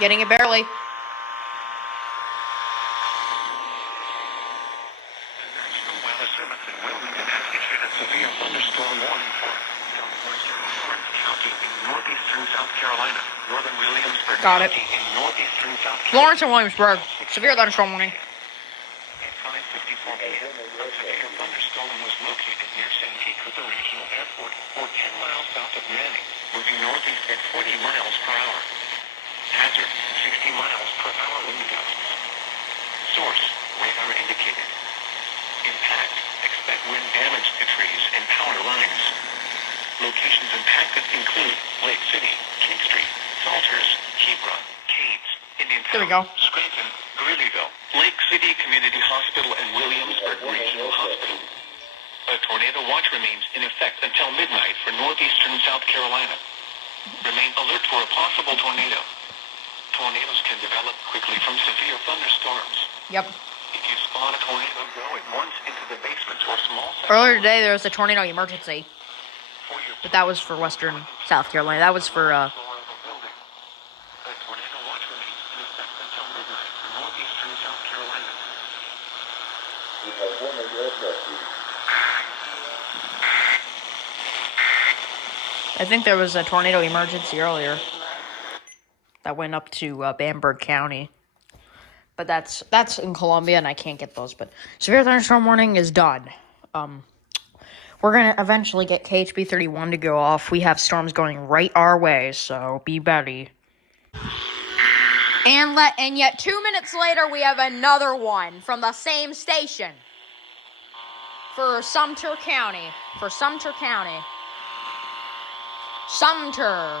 Getting it barely. Severe thunderstorm warning for southwestern Florence County in northeastern South Carolina, northern Williamsburg Got it. County in northeastern South Carolina. Florence and Williamsburg. Severe thunderstorm warning. At 5:54 p.m., a severe thunderstorm was located near San Diego Regional Airport, or 10 miles south of Manning, moving northeast at 40 miles per hour. Hazard, 60 miles per hour wind gusts. Source, radar indicated. Impact, expect wind damage to trees and power lines. Locations impacted include Lake City, King Street, Salters, Hebron, Cades, Indian There we Town, go. Scranton, Greeleyville, Lake City Community Hospital, and Williamsburg Regional Hospital. A tornado watch remains in effect until midnight for northeastern South Carolina. Remain alert for a possible tornado. Tornadoes can develop quickly from severe thunderstorms. Yep. If you spot a tornado, go at once into the basement or small section. Earlier today, there was a tornado emergency. But that was for western South Carolina. That was for, A tornado watch remains in effect until midnight for northeastern South Carolina. I think there was a tornado emergency earlier that went up to Bamberg County. But that's in Columbia, and I can't get those. But severe thunderstorm warning is done. We're going to eventually get KHB 31 to go off. We have storms going right our way, so be ready. And yet 2 minutes later, we have another one from the same station. For Sumter County. Sumter.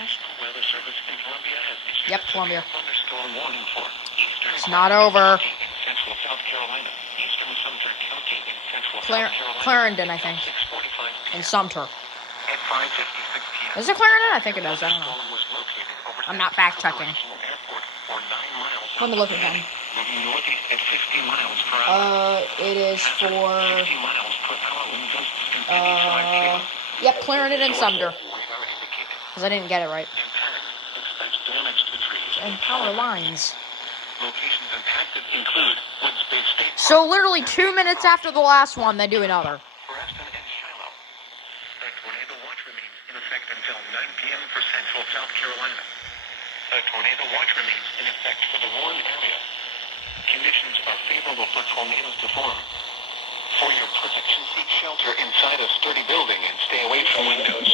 National Weather Service in Columbia has issued Yep, a Columbia. thunderstorm warning for eastern It's not over. County in central South Carolina, eastern Sumter County in central South Carolina. Clarendon, I think. 6:45 In p.m. Sumter. At 5:56 p.m. Is it Clarendon? I think it is. I don't know. Thunderstorm was located over I'm not San Diego fact-checking. Regional Airport, or 9 miles Let me look again. moving northeast at 50 miles per hour. It is Hazard, for... 60 miles per hour wind gusts and 85 km. Yep, Clarendon and Sumter. Radar indicated. Because I didn't get it right. Impact, expect damage to trees And power lines. Locations impacted include Woodspace State Park, So literally 2 minutes after the last one, they do another. Preston, and Shiloh. A tornado watch remains in effect until 9 p.m. for central South Carolina. A tornado watch remains in effect for the Warren area. Conditions are favorable for tornadoes to form. For your protection, seek shelter inside a sturdy building and stay away from windows.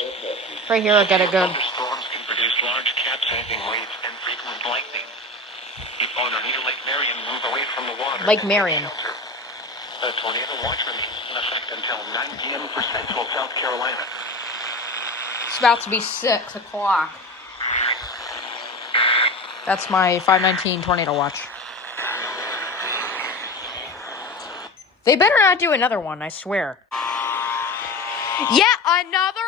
Right here, I got it good. Thunderstorms can produce large capsizing waves and frequent lightning. If on or near Lake Marion, move away from the water. Lake Marion. A tornado watch remains in effect until 9 p.m. for central South Carolina. It's about to be 6 o'clock. That's my 519 tornado watch. They better not do another one, I swear. Yeah, another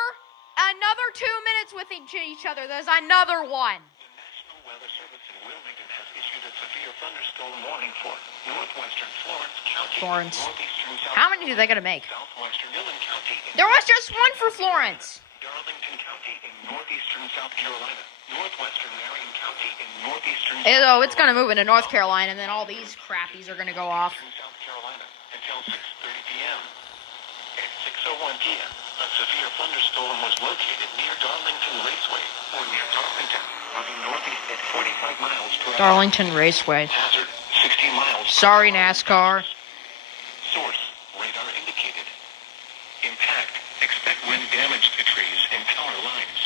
2 minutes with each other. There's another one. The National Weather Service in Wilmington has issued a severe thunderstorm warning for northwestern Florence County, northeastern South How many do they gotta make? southwestern Dillon County, and There was just one for Florence. Darlington County in northeastern South Carolina, northwestern Marion County in northeastern Oh, it's gonna move into North Carolina, and then all these crappies are gonna go off. South Carolina until 6:30 p.m. At 6:01 p.m., a severe thunderstorm was located near Darlington Raceway, or near Darlington, moving northeast at 45 miles per hour. Darlington Raceway. Hazard, 60 miles. Sorry, NASCAR. Source, radar indicated. Impact, expect wind damage to trees and power lines.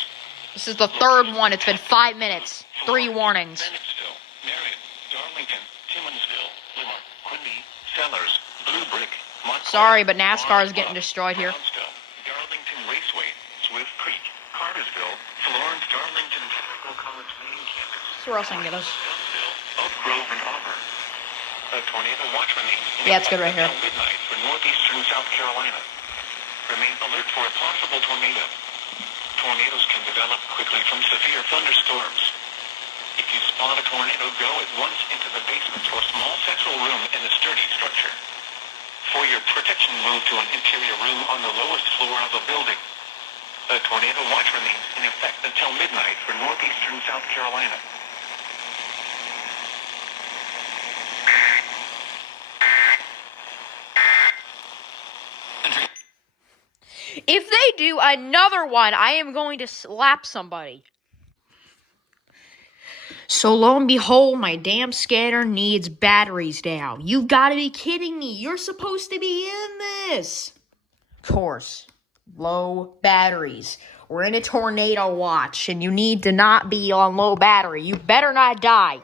This is the third one. It's been 5 minutes. 3 warnings. Bennettsville, Marion, Darlington, Timmonsville, Limmer, Quinby, Sellers, Blue Brick, Montclair. Sorry, but NASCAR is getting destroyed here. Brownsville, Darlington Raceway, Swift Creek, Cartersville, Florence, Darlington, Technical College main campus. So where else I can get us? Huntsville, Oak Grove, and Auburn. A tornado watch remains in Yeah, it's good right here. until midnight for northeastern South Carolina. Remain alert for a possible tornado. Tornadoes can develop quickly from severe thunderstorms. If you spot a tornado, go at once into the basement or small central room in a sturdy structure. For your protection, move to an interior room on the lowest floor of a building. A tornado watch remains in effect until midnight for northeastern South Carolina. If they do another one, I am going to slap somebody. So lo and behold, my damn scanner needs batteries now. You've got to be kidding me. You're supposed to be in this. Of course. Low batteries. We're in a tornado watch, and you need to not be on low battery. You better not die.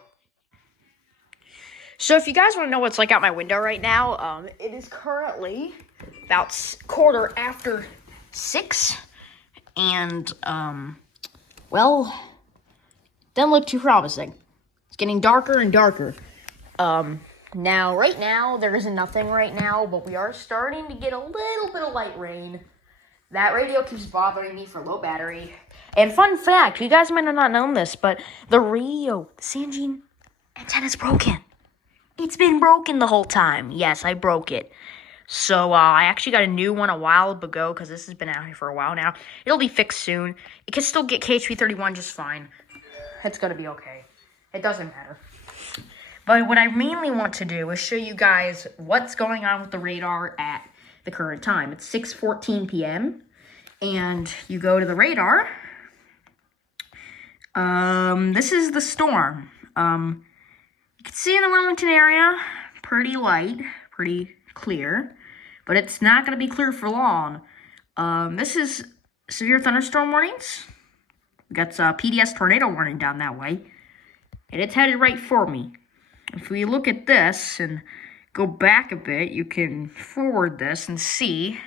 So if you guys want to know what's like out my window right now, it is currently about 6:15, and, well, doesn't look too promising. It's getting darker and darker. Now, right now, there isn't nothing right now, but we are starting to get a little bit of light rain. That radio keeps bothering me for low battery. And fun fact, you guys might have not known this, but the radio, the Sangean antenna is broken. It's been broken the whole time. Yes, I broke it. So, I actually got a new one a while ago, because this has been out here for a while now. It'll be fixed soon. It can still get KHV31 just fine. It's gonna be okay. It doesn't matter. But what I mainly want to do is show you guys what's going on with the radar at the current time. It's 6:14 p.m. And you go to the radar. This is the storm. You can see in the Wilmington area, pretty light, pretty clear. But it's not going to be clear for long. This is severe thunderstorm warnings. We got a PDS tornado warning down that way. And it's headed right for me. If we look at this and go back a bit, you can forward this and see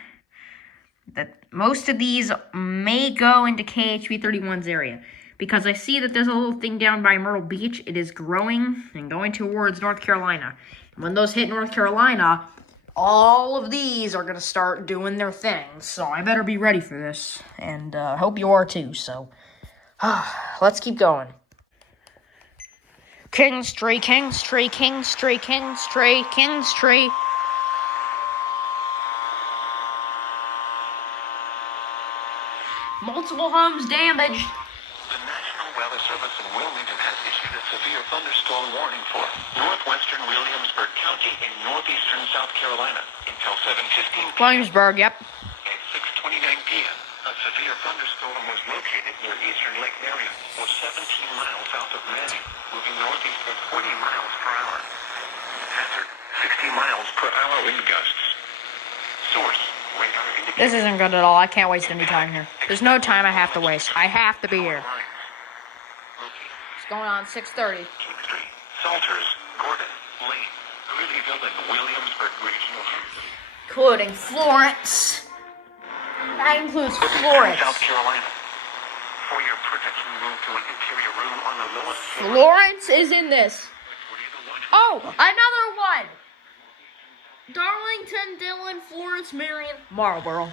that most of these may go into KHV31's area. Because I see that there's a little thing down by Myrtle Beach. It is growing and going towards North Carolina. And when those hit North Carolina, all of these are going to start doing their thing. So I better be ready for this. And I hope you are too. So let's keep going. Kingstree, Kingstree, Kingstree, Kingstree, Kingstree. Multiple homes damaged. The National Weather Service in Wilmington has issued a severe thunderstorm warning for northwestern Williamsburg County in northeastern South Carolina until 7:15 p.m. Williamsburg, yep. At 6:29 p.m., a severe thunderstorm was located near eastern Lake Marion, or 17 miles south of Manning, moving northeast at 40 miles per hour. Hazard, 60 miles per hour wind gusts. Source, radar indicator. This isn't good at all. I can't waste any time here. There's no time I have to waste. I have to be here. It's going on 6:30. Kingstree, Salters, Gordon, Lane, Greeleyville, and Williamsburg Regional. Including Florence. That includes Florence. South Carolina. For your protection, move to an interior room on the lowest floor. Florence is in this. Oh, another one. Darlington, Dillon, Florence, Marion, Marlboro.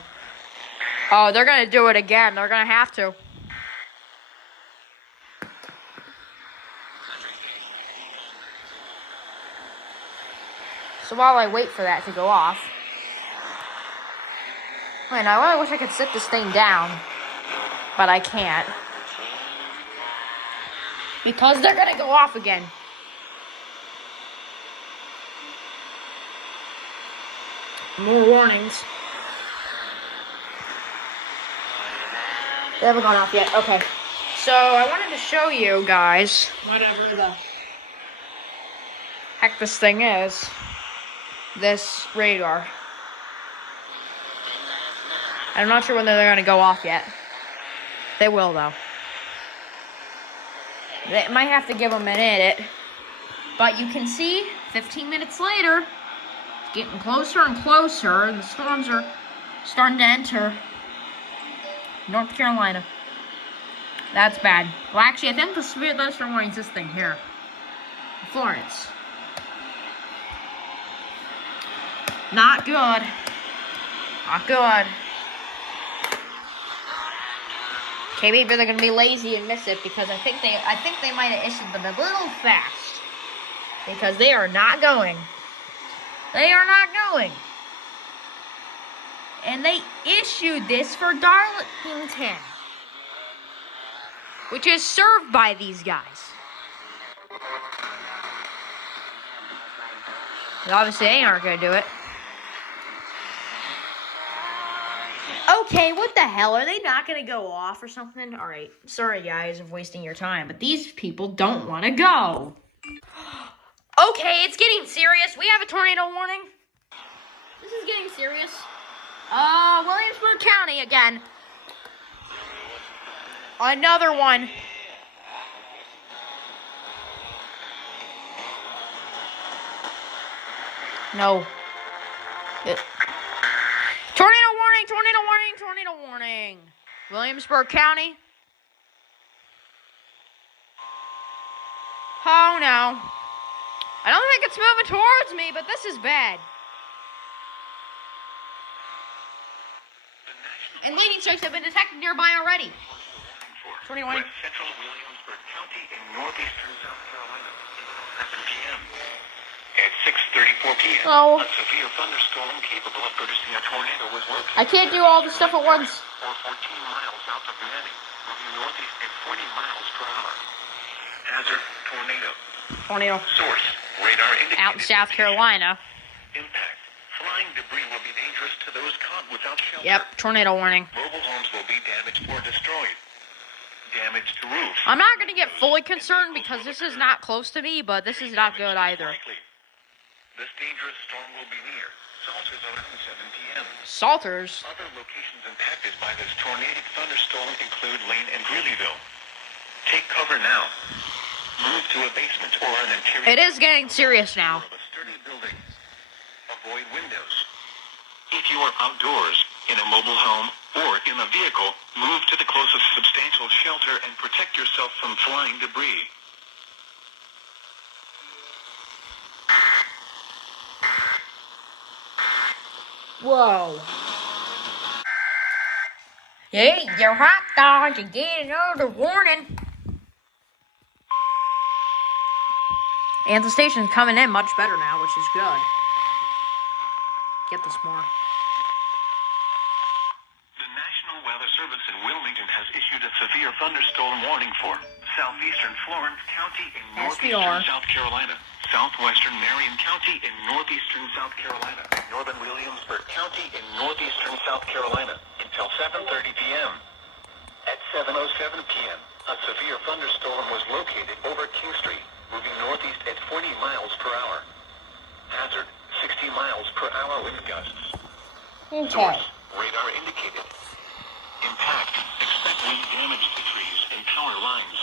Oh, they're going to do it again. They're going to have to. So while I wait for that to go off. Man, I really wish I could sit this thing down. But I can't. Because they're going to go off again. More warnings. They haven't gone off yet. Okay. So, I wanted to show you guys whatever the heck this thing is. This radar. I'm not sure when they're going to go off yet. They will, though. They might have to give them a minute. But you can see, 15 minutes later, getting closer and closer, and the storms are starting to enter North Carolina. That's bad. Well, actually, I think the severe thunderstorm warning is this thing here. Florence. Not good. Not good. Okay, maybe they're gonna be lazy and miss it because I think they might have issued them a little fast. Because they are not going. They are not going. And they issued this for Darlington, which is served by these guys. But obviously, they aren't going to do it. Okay, what the hell? Are they not going to go off or something? All right, sorry, guys, of wasting your time, but these people don't want to go. Okay, it's getting serious. We have a tornado warning. This is getting serious. Williamsburg County again. Another one. No. Tornado warning, tornado warning, tornado warning. Williamsburg County. Oh no. I don't think it's moving towards me, but this is bad. And lightning strikes have been detected nearby already. Tornado warning. West Central Williamsburg County in northeastern South Carolina. 7 p.m. At 6:34 p.m. Oh. A severe thunderstorm capable of producing a tornado was located. I can't do all this stuff at once. Or 14 miles south of Manning, moving northeast at 40 miles per hour. Hazard: tornado. Tornado. Source: radar indicated. Out in South Carolina. Impact: flying debris will be dangerous to those caught without shelter. Yep, tornado warning. Mobile homes will be damaged or destroyed. Damage to roofs. I'm not going to get fully concerned because this is not close to me, but this is not good either. Likely. This dangerous storm will be near Salters around 7 p.m. Salters. Other locations impacted by this tornadic thunderstorm include Lane and Greeleyville. Take cover now. Move to a basement or an interior. It is getting serious now. Of a sturdy building. Avoid windows. If you are outdoors, in a mobile home, or in a vehicle, move to the closest substantial shelter and protect yourself from flying debris. Whoa. Hey, your hot dog, you get another warning. And the station's coming in much better now, which is good. Get this more. The National Weather Service in Wilmington has issued a severe thunderstorm warning for southeastern Florence County in northeastern SDR. South Carolina, southwestern Marion County in northeastern South Carolina, and northern Williamsburg County in northeastern South Carolina until 7:30 p.m. At 7:07 p.m., a severe thunderstorm was located over King Street, moving northeast at 40 miles per hour. Hazard: 60 miles per hour wind gusts. Okay. Source: radar indicated. Impact: expect wind damage to trees and power lines.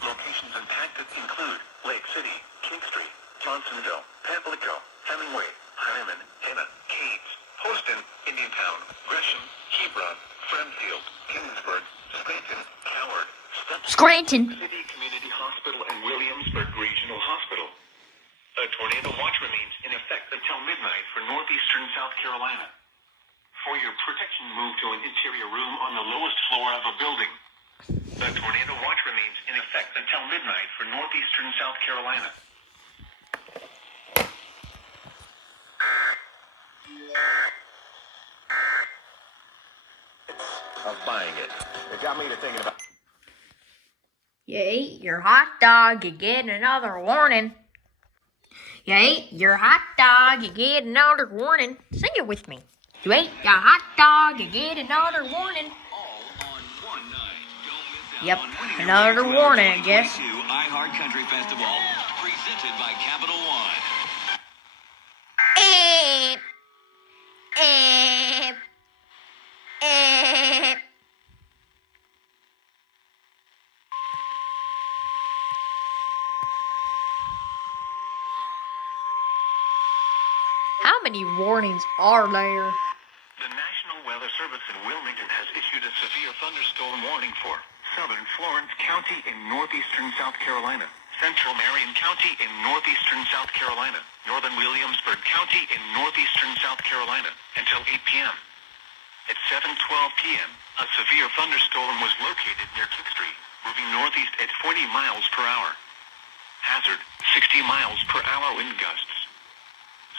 Locations impacted include Lake City, King Street, Johnsonville, Pamplico, Hemingway, Hyman, Hanna, Cades, Houston, Indiantown, Gresham, Hebron, Friendfield, Kingsburg, Scranton, Coward, Scranton. City Community Hospital, and Williamsburg Regional Hospital. A tornado watch remains in effect until midnight for northeastern South Carolina. For your protection, move to an interior room on the lowest floor of a building. A tornado watch remains in effect until midnight for northeastern South Carolina. Of buying it. It got me to thinking about. You ate your hot dog, you get another warning. You ate your hot dog, you get another warning. Sing it with me. You ate your hot dog, you get another warning. All on one night. Don't miss out Yep, on winning another your warning, I guess. 2022 iHeart Country Festival, presented by Capital One. How many warnings are there? The National Weather Service in Wilmington has issued a severe thunderstorm warning for southern Florence County in northeastern South Carolina, central Marion County in northeastern South Carolina, northern Williamsburg County in northeastern South Carolina until 8 p.m. At 7:12 p.m., a severe thunderstorm was located near King Street, moving northeast at 40 miles per hour. Hazard: 60 miles per hour wind gusts.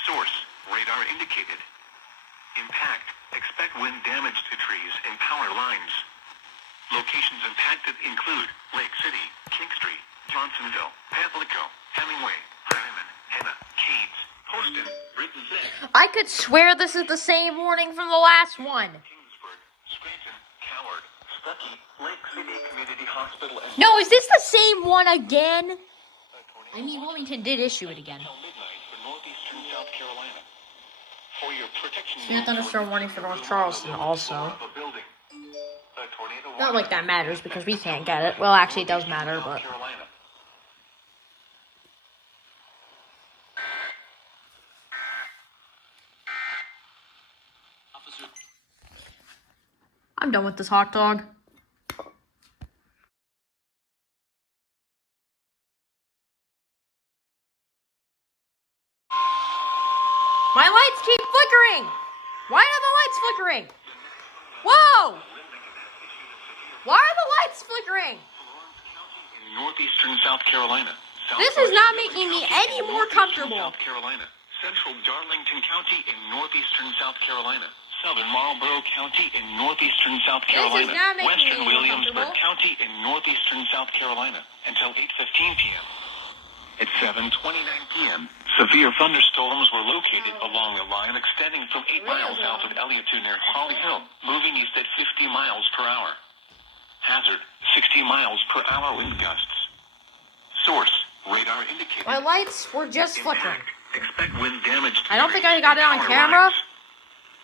Source: radar indicated. Impact: Expect wind damage to trees and power lines. Locations impacted include Lake City, Kingstree, Johnsonville, Pamlico, Hemingway, Hyman, Henna, Keyes, Poston, Britton Neck, I could swear this is the same warning from the last one. Kingsburg, Scranton, Coward, Stuckey, Lake City Community Hospital, and No, is this the same one again? I mean, Wilmington did issue it again. until midnight for northeastern South Carolina. For your protection, Severe thunderstorm warning for North Charleston also. Not like that matters because we can't get it. Well, actually, it does matter, but... I'm done with this hot dog. My lights keep flickering! Why are the lights flickering? Whoa! Why are the lights flickering? Northeastern South Carolina. This is not making me any more comfortable. South Carolina. Central Darlington County in northeastern South Carolina. Southern Marlborough County in northeastern South Carolina. not making Western me more Williamsburg comfortable. County in northeastern South Carolina until 8:15 p.m. At 7:29 p.m., severe thunderstorms were located along a line extending from 8 miles south of Elliott to near Holly Hill, moving east at 50 miles per hour. Hazard, 60 miles per hour wind gusts. Source, radar indicated. My lights were just flickering. Expect wind damage. I don't think I got it on camera.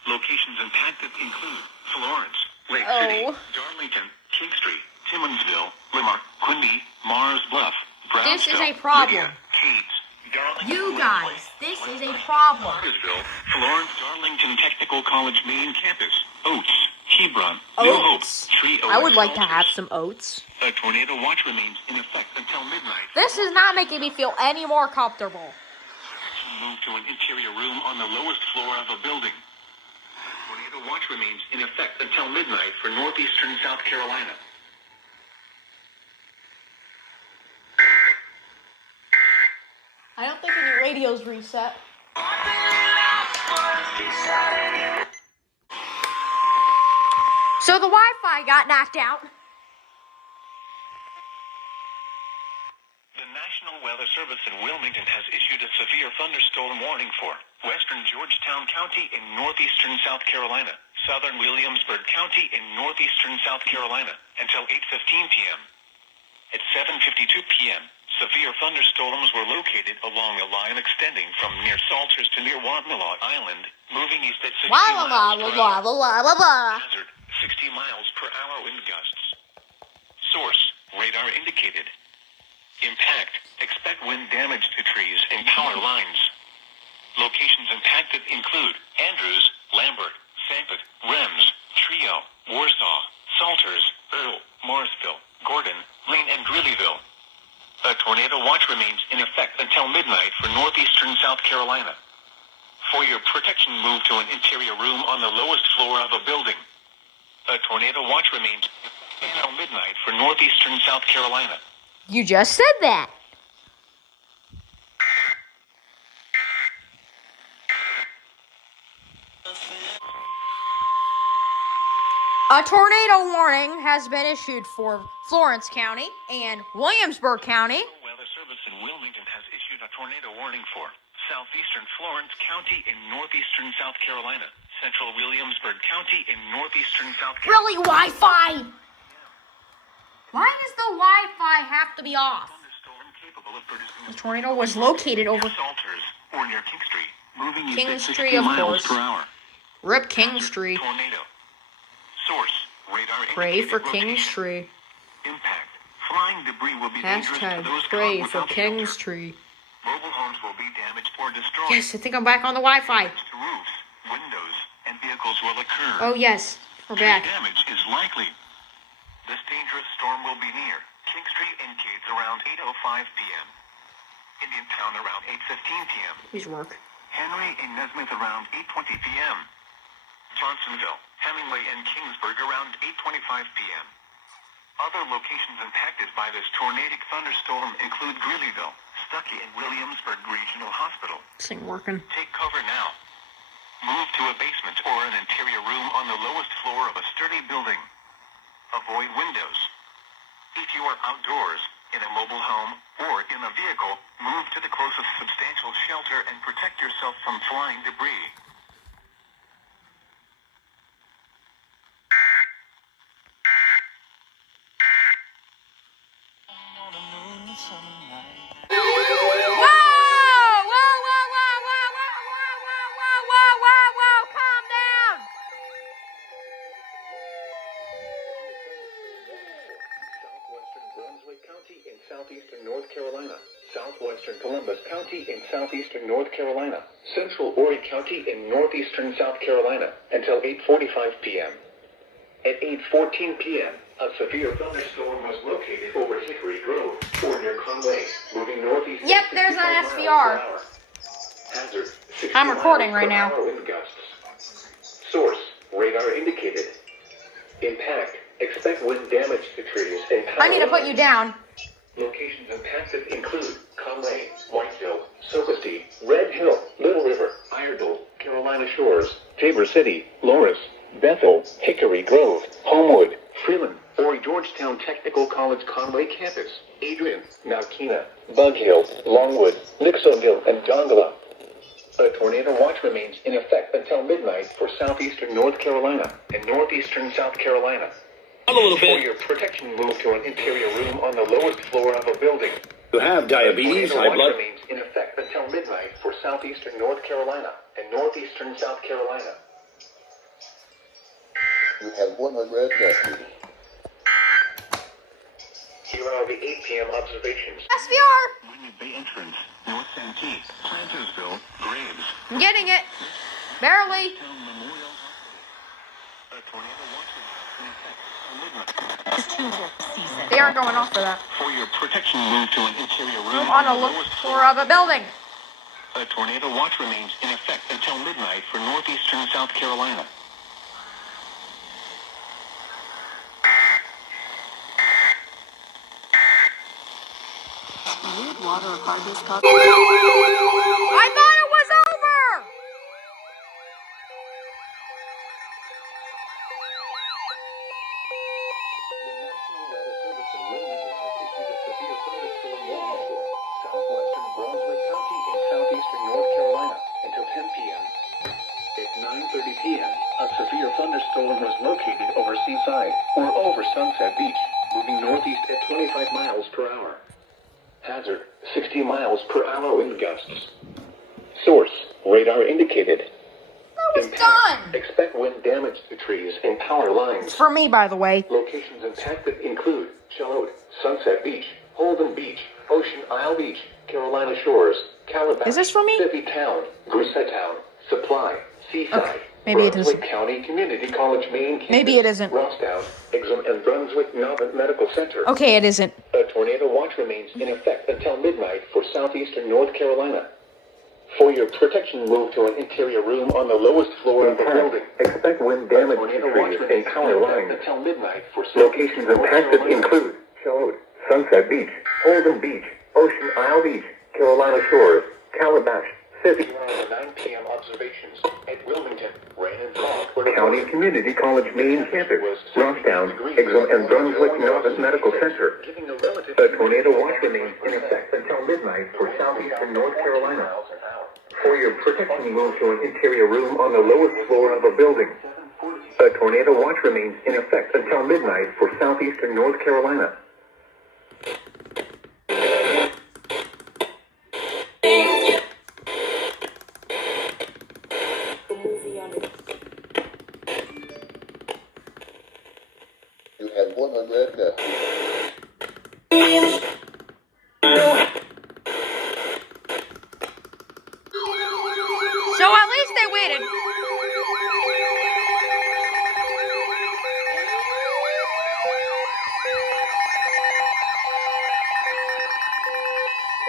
Locations impacted include Florence, Lake Oh. City, Darlington, Kingstree, Timmonsville, Limerick, Quimby, Mars Bluff, Brownsville, This is a problem. Lydia, Keyes, Darlington, You Lake guys, Place, this is a problem. Cartersville, Florence, Darlington Technical College main campus, Oates, Hebron, New Hope, Oats. Tree I would like to Salters. have some oats. A tornado watch remains in effect until midnight. This is not making me feel any more comfortable. Move to an interior room on the lowest floor of a building. Tornado watch remains in effect until midnight for northeastern South Carolina. I don't think any radio's reset. So the Wi-Fi got knocked out. The National Weather Service in Wilmington has issued a severe thunderstorm warning for western Georgetown County in northeastern South Carolina, southern Williamsburg County in northeastern South Carolina until 8:15 p.m. At 7:52 p.m., severe thunderstorms were located along a line extending from near Salters to near Wadmalaw Island, moving east at 60 Blah, blah, miles per blah, hour. blah, blah, blah, blah. Hazard, 60 miles per hour wind gusts. Source, radar indicated. Impact, expect wind damage to trees and power lines. Locations impacted include Andrews, Lambert, Sampit, Rems, Trio, Warsaw, Salters, Earl, Morrisville, Gordon, Lane, and Greeleyville. A tornado watch remains in effect until midnight for northeastern South Carolina. For your protection, move to an interior room on the lowest floor of a building. A tornado watch remains until midnight for northeastern South Carolina. You just said that. A tornado warning has been issued for Florence County and Williamsburg County. The Weather Service in Wilmington has issued a tornado warning for southeastern Florence County in northeastern South Carolina, central Williamsburg County in northeastern South Carolina. Really, Wi-Fi? Why does the Wi-Fi have to be off? Thunderstorm capable of producing The tornado was located over Salters or near Kingstree, moving east at Kingstree, 60 of miles course. per hour. Rip Kingstree. Tornado. Source, radar Pray for indicated location. Kingstree. Impact. Flying debris will be dangerous to Hashtag those pray caught for without shelter. Kingstree. Mobile homes will be damaged or destroyed. Yes, I think I'm back on the Wi-Fi. To roofs, windows, and vehicles will occur. Oh yes, we're Tree back. damage is likely. This dangerous storm will be near Kingstree and Keyes around 8:05 p.m. Indiantown around 8:15 p.m. Please work. Henry and Nesmith around 8:20 p.m. Johnsonville, Hemingway, and Kingsburg around 8:25 p.m. Other locations impacted by this tornadic thunderstorm include Greeleyville, Stuckey, and Williamsburg Regional Hospital. This ain't working. Take cover now. Move to a basement or an interior room on the lowest floor of a sturdy building. Avoid windows. If you are outdoors, in a mobile home, or in a vehicle, move to the closest substantial shelter and protect yourself from flying debris. Whoa! Whoa, whoa, whoa, whoa, whoa, whoa, whoa, whoa, whoa, whoa, calm down! Southwestern Brunswick County in southeastern North Carolina. Southwestern Columbus County in southeastern North Carolina. Central Horry County in northeastern South Carolina until 8:45 p.m. At 8:14 p.m., a severe thunderstorm was located over Hickory Grove or near Conway, moving northeast. Yep, there's an SVR. Hazard. I'm recording right now. Wind gusts. Source: radar indicated. Impact: expect wind damage to trees and power. I need to put you down. Locations impacted include Conway, Whiteville, Soapstone, Red Hill, Little River, Iredell, Carolina Shores, Tabor City, Loris, Bethel, Hickory Grove, Homewood, Freeland, Horry Georgetown Technical College Conway Campus, Adrian, Mount Bug Hill, Longwood, Nixonville, and Dongala. A tornado watch remains in effect until midnight for southeastern North Carolina and northeastern South Carolina. A little For bit. your protection, move to an interior room on the lowest floor of a building. You have diabetes, Tornado high watch blood. remains in effect until midnight for southeastern North Carolina and northeastern South Carolina. You have one regret left. Here are the 8 p.m. observations. SVR! Miami Bay Entrance, North Santee, Plantersville, Graves, I'm getting it. Barely. Town Memorial. A tornado watch is in effect until midnight. They aren't going off for that. For your protection, move to an interior room On a the low lowest floor of a building. A tornado watch remains in effect until midnight for northeastern South Carolina. I thought it was over! The National Weather Service in Wilmington has issued a severe thunderstorm warning for southwestern Brunswick County in southeastern North Carolina until 10 p.m. At 9:30 p.m., a severe thunderstorm was located over Seaside or over Sunset Beach, moving northeast at 25 miles per hour. Hazard: 60 miles per hour wind gusts. Source: radar indicated. That was Impact: done! expect wind damage to trees and power lines. It's for me, by the way. Locations impacted include Charlotte, Sunset Beach, Holden Beach, Ocean Isle Beach, Carolina Shores, Calabash, Is this for me? City Town, Grissetown, Supply, Seaside, Okay, maybe it Brunswick isn't. County Community College Main Campus, Maybe it isn't. Rostown, Exum, and Brunswick Novice Medical Center. Okay, it isn't. A tornado watch remains in effect until midnight for southeastern North Carolina. For your protection, move to an interior room on the lowest floor of the building. Expect wind damage to trees and power lines until midnight for locations impacted include Charlotte, Sunset Beach, Holden Beach, Ocean Isle Beach, Carolina Shores, Calabash, City. 9 p.m. observations at Wilmington, rain and fog. County Community College Main Campus, Rostown, Exum, and Brunswick Novice Medical Center. A tornado watch remains in effect until midnight for southeastern North Carolina. For your protection, move to an interior room on the lowest floor of a building. A tornado watch remains in effect until midnight for southeastern North Carolina. You have one regret left. So at least they waited.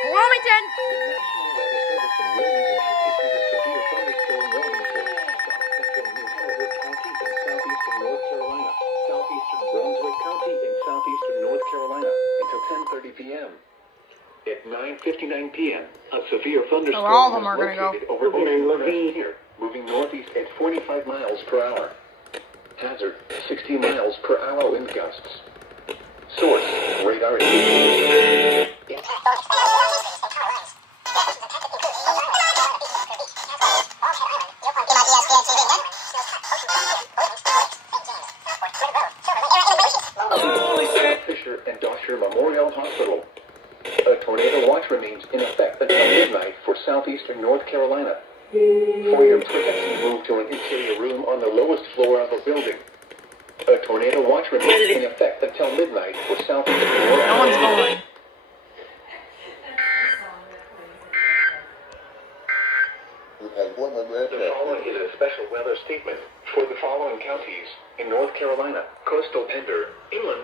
Wilmington! The National Weather Service in Wilmington has issued a severe thunderstorm warning for south-central New Hanover County and southeastern North Carolina, southeastern Brunswick County and southeastern North Carolina until 10:30 p.m. At 9:59 p.m., a severe thunderstorm all of them was are gonna go. located over Ocean Crest here, moving northeast at 45 miles per hour. Hazard, 60 miles per hour wind gusts. Source, radar indicators. Fisher and Dosher Memorial Hospital. A tornado watch remains in effect until midnight for southeastern North Carolina. For your protection, move to an interior room on the lowest floor of a building. A tornado watch remains in effect until midnight for southeastern North No one's Carolina. going. You have won a red The following is a special weather statement for the following counties in North Carolina: Coastal Pender, Inland